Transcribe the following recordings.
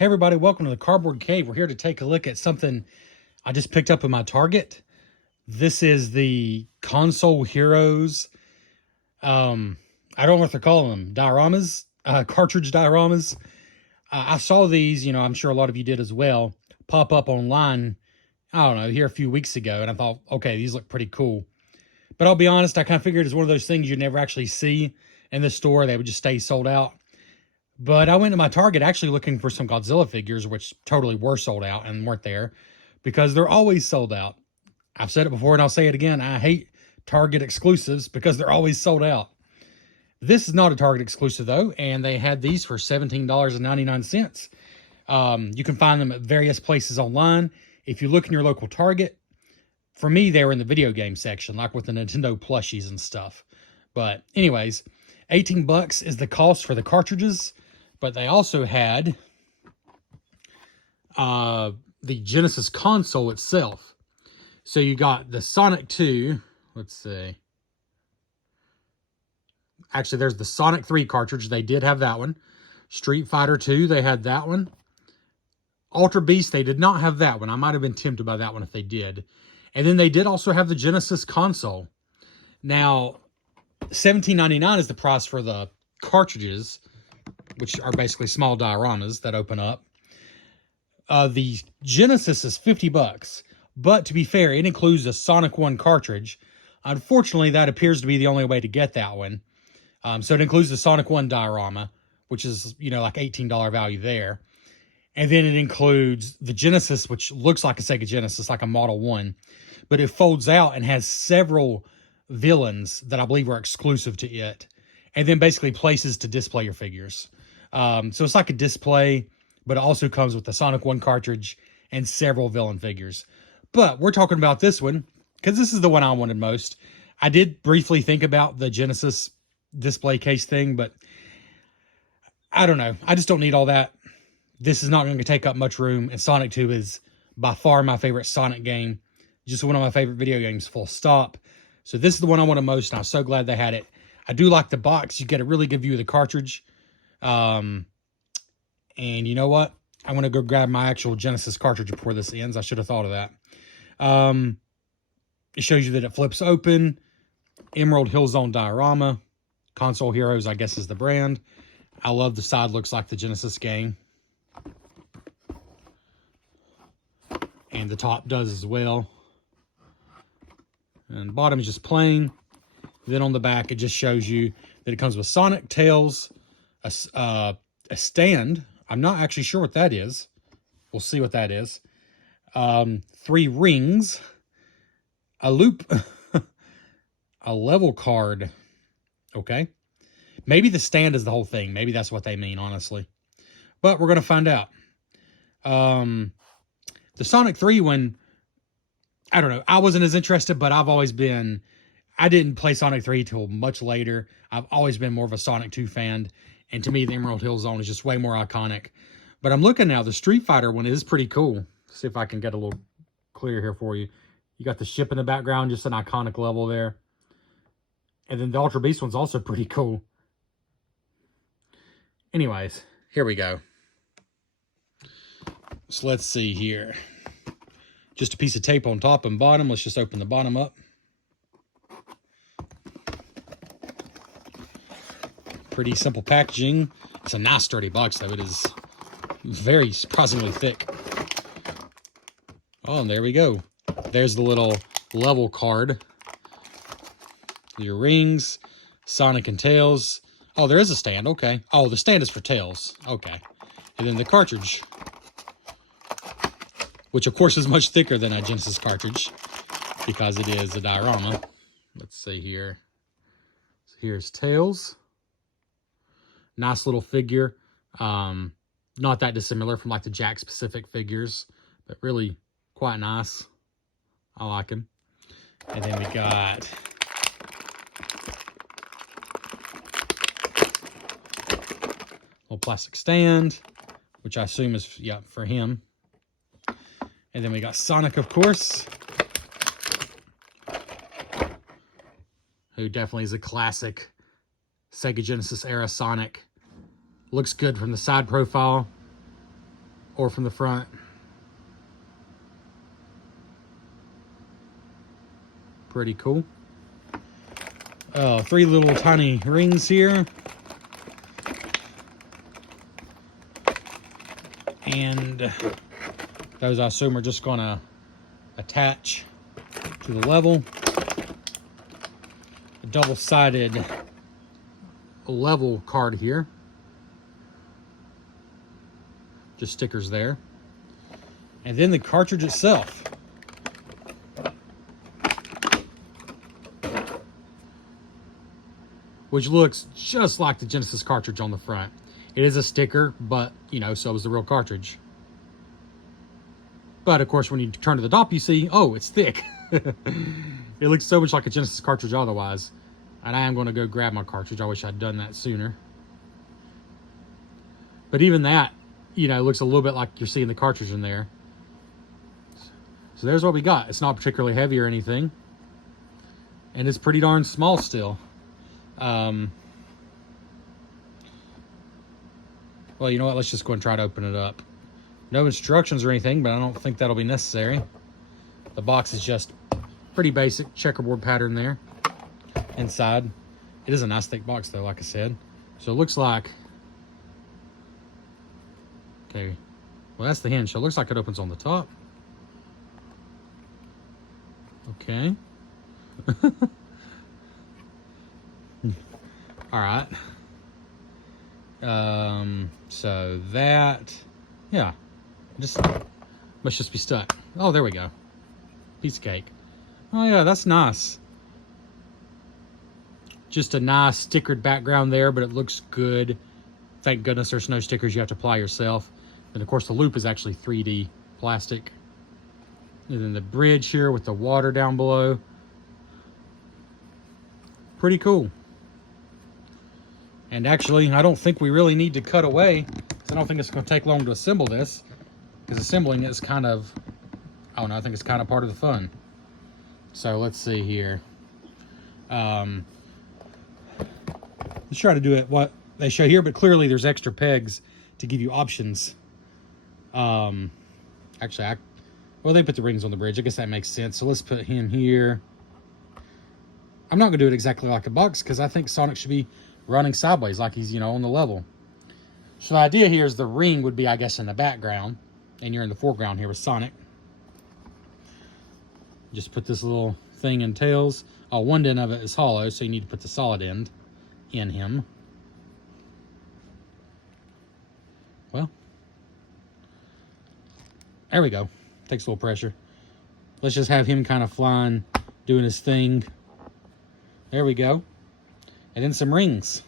Hey everybody, welcome to the Cardboard Cave. We're here to take a look at something I just picked up in my Target. This is the Console Heroes. I don't know what they're calling them. Dioramas, cartridge dioramas. I saw these, I'm sure a lot of you did as well, pop up online, I don't know, here a few weeks ago. And I thought, okay, these look pretty cool. But I'll be honest, I kind of figured it's one of those things you'd never actually see in the store. They would just stay sold out. But I went to my Target actually looking for some Godzilla figures, which totally were sold out and weren't there because they're always sold out. I've said it before and I'll say it again. I hate Target exclusives because they're always sold out. This is not a Target exclusive though, and they had these for $17.99. You can find them at various places online. If you look in your local Target, for me, they were in the video game section, like with the Nintendo plushies and stuff. But anyways, 18 bucks is the cost for the cartridges. But they also had the Genesis console itself. So you got the Sonic 2. Let's see. Actually, there's the Sonic 3 cartridge. They did have that one. Street Fighter 2, they had that one. Ultra Beast, they did not have that one. I might have been tempted by that one if they did. And then they did also have the Genesis console. Now, $17.99 is the price for the cartridges, which are basically small dioramas that open up. The Genesis is 50 bucks, but to be fair, it includes a Sonic 1 cartridge. Unfortunately, that appears to be the only way to get that one. So it includes the Sonic 1 diorama, which is, like $18 value there. And then it includes the Genesis, which looks like a Sega Genesis, like a Model 1. But it folds out and has several villains that I believe are exclusive to it. And then basically places to display your figures. So it's like a display, but it also comes with the Sonic 1 cartridge and several villain figures. But we're talking about this one, because this is the one I wanted most. I did briefly think about the Genesis display case thing, but I don't know. I just don't need all that. This is not going to take up much room, and Sonic 2 is by far my favorite Sonic game. Just one of my favorite video games, full stop. So this is the one I wanted most, and I'm so glad they had it. I do like the box. You get a really good view of the cartridge. And you know what? I'm going to go grab my actual Genesis cartridge before this ends. I should have thought of that. It shows you that it flips open. Emerald Hill Zone diorama. Console Heroes, I guess, is the brand. I love the side. Looks like the Genesis game. And the top does as well. And the bottom is just plain. Then on the back, it just shows you that it comes with Sonic, Tails, a stand. I'm not actually sure what that is. We'll see what that is. 3 rings, a loop, a level card. Okay. Maybe the stand is the whole thing. Maybe that's what they mean, honestly. But we're going to find out. The Sonic 3 one, I don't know. I wasn't as interested, but I've always been... I didn't play Sonic 3 till much later. I've always been more of a Sonic 2 fan. And to me, the Emerald Hill Zone is just way more iconic. But I'm looking now. The Street Fighter one is pretty cool. See if I can get a little clear here for you. You got the ship in the background, just an iconic level there. And then the Ultra Beast one's also pretty cool. Anyways, here we go. So let's see here. Just a piece of tape on top and bottom. Let's just open the bottom up. Pretty simple packaging. It's a nice sturdy box though. It is very surprisingly thick. Oh, and there we go. There's the little level card. Your rings, Sonic and Tails. Oh, there is a stand. Okay. Oh, the stand is for Tails. Okay. And then the cartridge, which of course is much thicker than a Genesis cartridge because it is a diorama. Let's see here. So here's Tails. Nice little figure. Not that dissimilar from like the Jack specific figures, but really quite nice. I like him. And then we got a little plastic stand, which I assume is, yeah, for him. And then we got Sonic, of course, who definitely is a classic Sega Genesis era Sonic. Looks good from the side profile. or from the front. Pretty cool. 3 little tiny rings here. And those, I assume, are just going to attach to the level. A double-sided level card here. Just stickers there. And then the cartridge itself. Which looks just like the Genesis cartridge on the front. It is a sticker, but, you know, so is the real cartridge. But, of course, when you turn to the top, you see, oh, it's thick. It looks so much like a Genesis cartridge otherwise. And I am going to go grab my cartridge. I wish I'd done that sooner. But even that, you know, looks a little bit like you're seeing the cartridge in there. So there's what we got. It's not particularly heavy or anything. And it's pretty darn small still. Well, you know what? Let's just go and try to open it up. No instructions or anything, but I don't think that'll be necessary. The box is just pretty basic checkerboard pattern there inside. It is a nice thick box though, like I said. So it looks like, okay, well, that's the hinge. So it looks like it opens on the top. Okay. All right. So that, yeah, must just be stuck. Oh, there we go. Piece of cake. Oh yeah, that's nice. Just a nice stickered background there, but it looks good. Thank goodness there's no stickers you have to apply yourself. And of course the loop is actually 3D plastic. And then the bridge here with the water down below. Pretty cool. And actually, I don't think we really need to cut away. I don't think it's going to take long to assemble this. Because assembling it is kind of, I don't know, I think it's kind of part of the fun. So let's see here. Let's try to do it what they show here, but clearly there's extra pegs to give you options. Actually, well, they put the rings on the bridge. I guess that makes sense. So let's put him here. I'm not going to do it exactly like a box because I think Sonic should be running sideways like he's, you know, on the level. So the idea here is the ring would be, I guess, in the background. And you're in the foreground here with Sonic. Just put this little thing in tails. Oh, one end of it is hollow, so you need to put the solid end in him. Well, there we go. Takes a little pressure. Let's just have him kind of flying, doing his thing. There we go. And then some rings.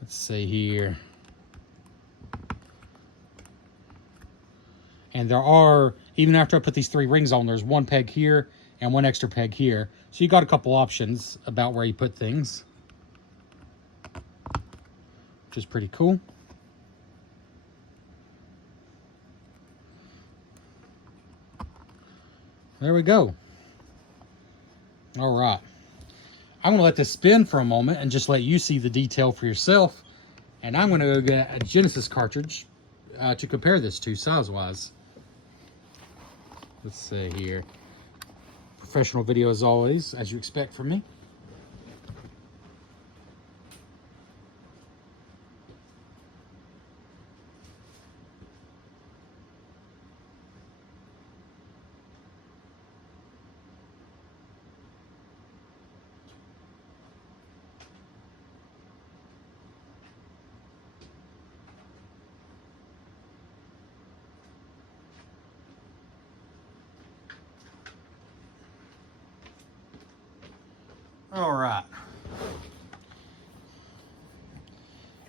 Let's see here. And there are, even after I put these 3 rings on, there's 1 peg here and 1 extra peg here. So you got a couple options about where you put things, which is pretty cool. There we go. All right. I'm going to let this spin for a moment and just let you see the detail for yourself. And I'm going to go get a Genesis cartridge to compare this to size-wise. Let's see here. Professional video as always, as you expect from me. All right.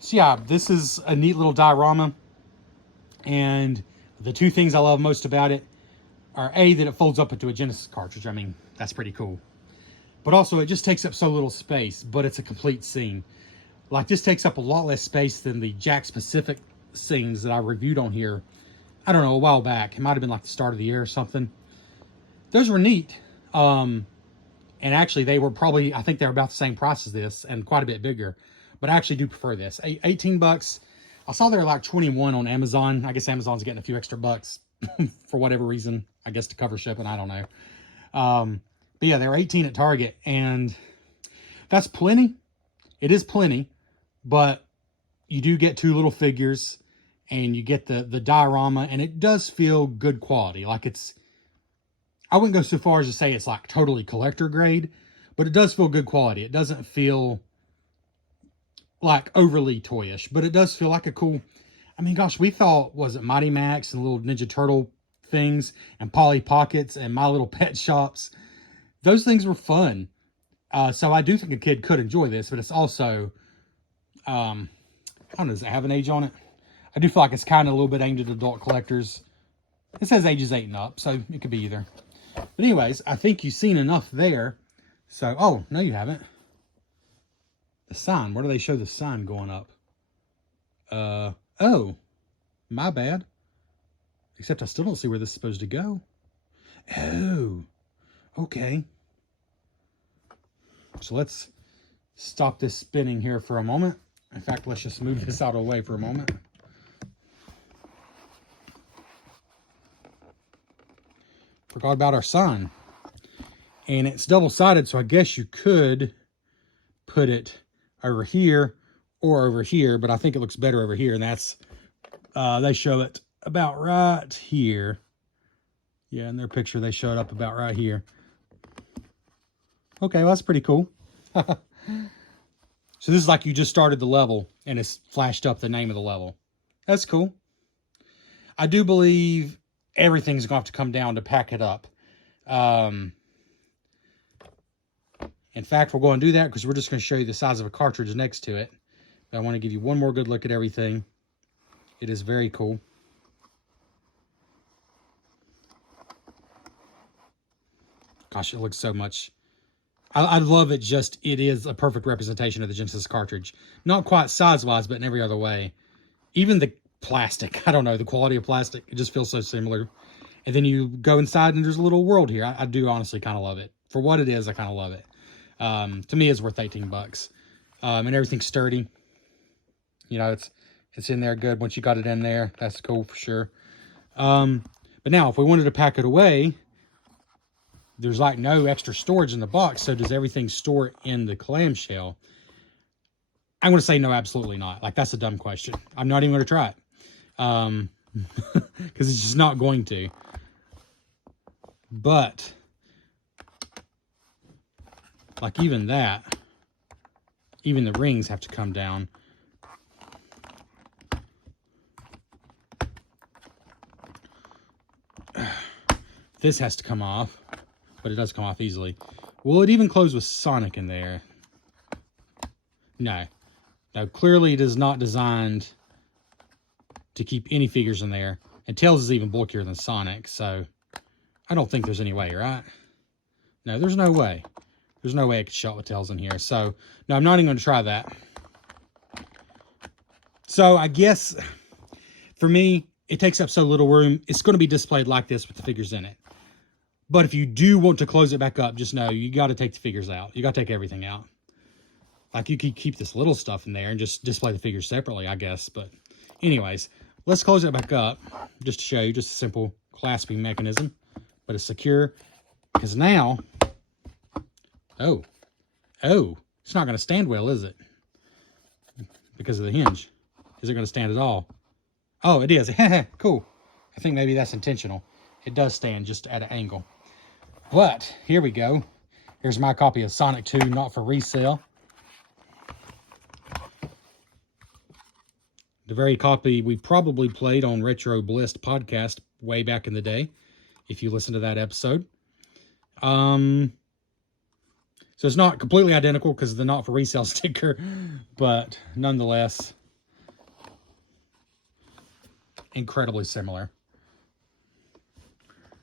So yeah, this is a neat little diorama. And the 2 things I love most about it are A, that it folds up into a Genesis cartridge. I mean, that's pretty cool. But also it just takes up so little space, but it's a complete scene. Like this takes up a lot less space than the Jack specific scenes that I reviewed on here. I don't know, a while back. It might have been like the start of the year or something. Those were neat. And actually, they were probably, I think they're about the same price as this and quite a bit bigger. But I actually do prefer this. 18 bucks. I saw they're like 21 on Amazon. I guess Amazon's getting a few extra bucks for whatever reason. I guess to cover shipping. I don't know. But yeah, they're 18 at Target. And that's plenty. It is plenty. But you do get 2 little figures. And you get the diorama. And it does feel good quality. Like it's... I wouldn't go so far as to say it's like totally collector grade, but it does feel good quality. It doesn't feel like overly toyish, but it does feel like a cool, I mean, gosh, we thought, was it Mighty Max and little Ninja Turtle things and Polly Pockets and My Little Pet Shops. Those things were fun. So I do think a kid could enjoy this, but it's also, I don't know, does it have an age on it? I do feel like it's kind of a little bit aimed at adult collectors. It says ages 8 and up, so it could be either. But anyways, I think you've seen enough there. So, oh, no you haven't. The sign. Where do they show the sign going up? Oh, my bad. Except I still don't see where this is supposed to go. Oh, okay. So let's stop this spinning here for a moment. In fact, let's just move this out of the way for a moment. Forgot about our sign. And it's double-sided, so I guess you could put it over here or over here, but I think it looks better over here, and that's, they show it about right here. Yeah, in their picture, they show it up about right here. Okay, well, that's pretty cool. So this is like you just started the level, and it's flashed up the name of the level. That's cool. I do believe everything's going to have to come down to pack it up. In fact, we're going to do that because we're just going to show you the size of a cartridge next to it. But I want to give you one more good look at everything. It is very cool. Gosh, it looks so much. I love it. Just, it is a perfect representation of the Genesis cartridge. Not quite size-wise, but in every other way. Even the plastic, I don't know, the quality of plastic, it just feels so similar. And then you go inside and there's a little world here. I do honestly kind of love it. For what it is, I kind of love it. To me, it's worth 18 bucks. And everything's sturdy. You know, it's in there good. Once you got it in there, that's cool for sure. But now, if we wanted to pack it away, there's like no extra storage in the box. So does everything store in the clamshell? I'm going to say no, absolutely not. Like, that's a dumb question. I'm not even going to try it. Because it's just not going to. But like even that, even the rings have to come down. This has to come off, but it does come off easily. Will it even close with Sonic in there? No. No, clearly it is not designed to keep any figures in there. And Tails is even bulkier than Sonic, so I don't think there's any way, right? No, there's no way. There's no way I could shut with Tails in here. So, no, I'm not even going to try that. So, I guess, for me, it takes up so little room. It's going to be displayed like this with the figures in it. But if you do want to close it back up, just know you got to take the figures out. You got to take everything out. Like, you could keep this little stuff in there and just display the figures separately, I guess. But anyways, let's close it back up just to show you just a simple clasping mechanism. But it's secure because now, oh, it's not going to stand well, is it? Because of the hinge. Is it going to stand at all? Oh, it is. Cool. I think maybe that's intentional. It does stand just at an angle. But here we go. Here's my copy of Sonic 2, not for resale. The very copy we probably played on Retro Bliss podcast way back in the day, if you listen to that episode. So it's not completely identical because of the not for resale sticker, but nonetheless, incredibly similar.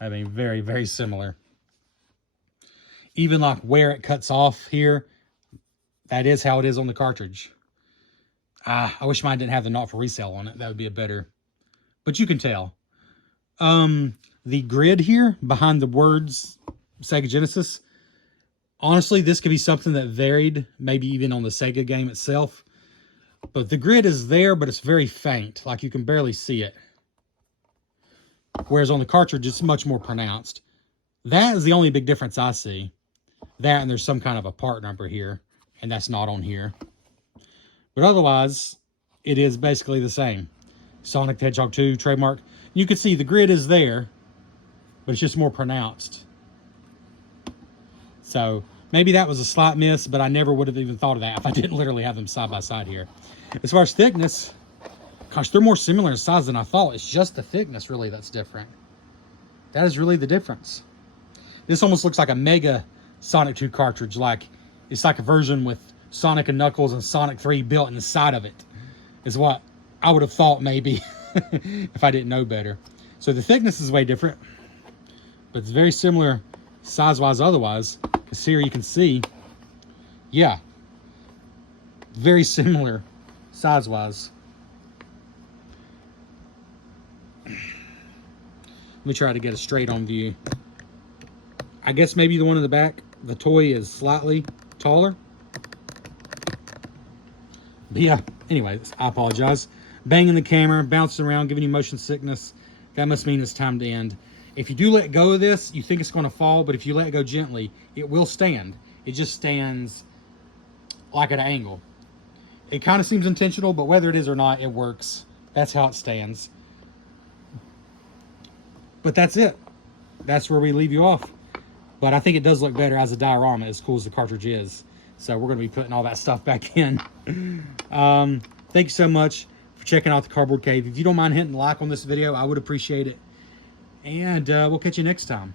I mean, very, very similar. Even like where it cuts off here, that is how it is on the cartridge. I wish mine didn't have the not for resale on it. That would be a better, but you can tell. The grid here behind the words Sega Genesis Honestly, this could be something that varied, maybe even on the Sega game itself. But the grid is there, but it's very faint. Like, you can barely see it. Whereas on the cartridge, it's much more pronounced. That is the only big difference I see. That, and there's some kind of a part number here, and that's not on here. But otherwise, it is basically the same. Sonic the Hedgehog 2 trademark. You can see the grid is there, but it's just more pronounced. So maybe that was a slight miss, but I never would have even thought of that if I didn't literally have them side by side here. As far as thickness, gosh, they're more similar in size than I thought. It's just the thickness really that's different. That is really the difference. This almost looks like a Mega Sonic 2 cartridge. Like, it's like a version with Sonic and Knuckles and Sonic 3 built inside of it. Is what I would have thought maybe if I didn't know better. So the thickness is way different. But it's very similar size-wise otherwise. Because here you can see, yeah, very similar size-wise. Let me try to get a straight-on view. I guess maybe the one in the back, the toy is slightly taller. But yeah, anyways, I apologize. Banging the camera, bouncing around, giving you motion sickness. That must mean it's time to end. If you do let go of this, you think it's going to fall, but if you let it go gently, it will stand. It just stands like at an angle. It kind of seems intentional, but whether it is or not, it works. That's how it stands. But that's it. That's where we leave you off. But I think it does look better as a diorama, as cool as the cartridge is. So we're going to be putting all that stuff back in. Thank you so much for checking out the Cardboard Cave. If you don't mind hitting like on this video, I would appreciate it. And we'll catch you next time.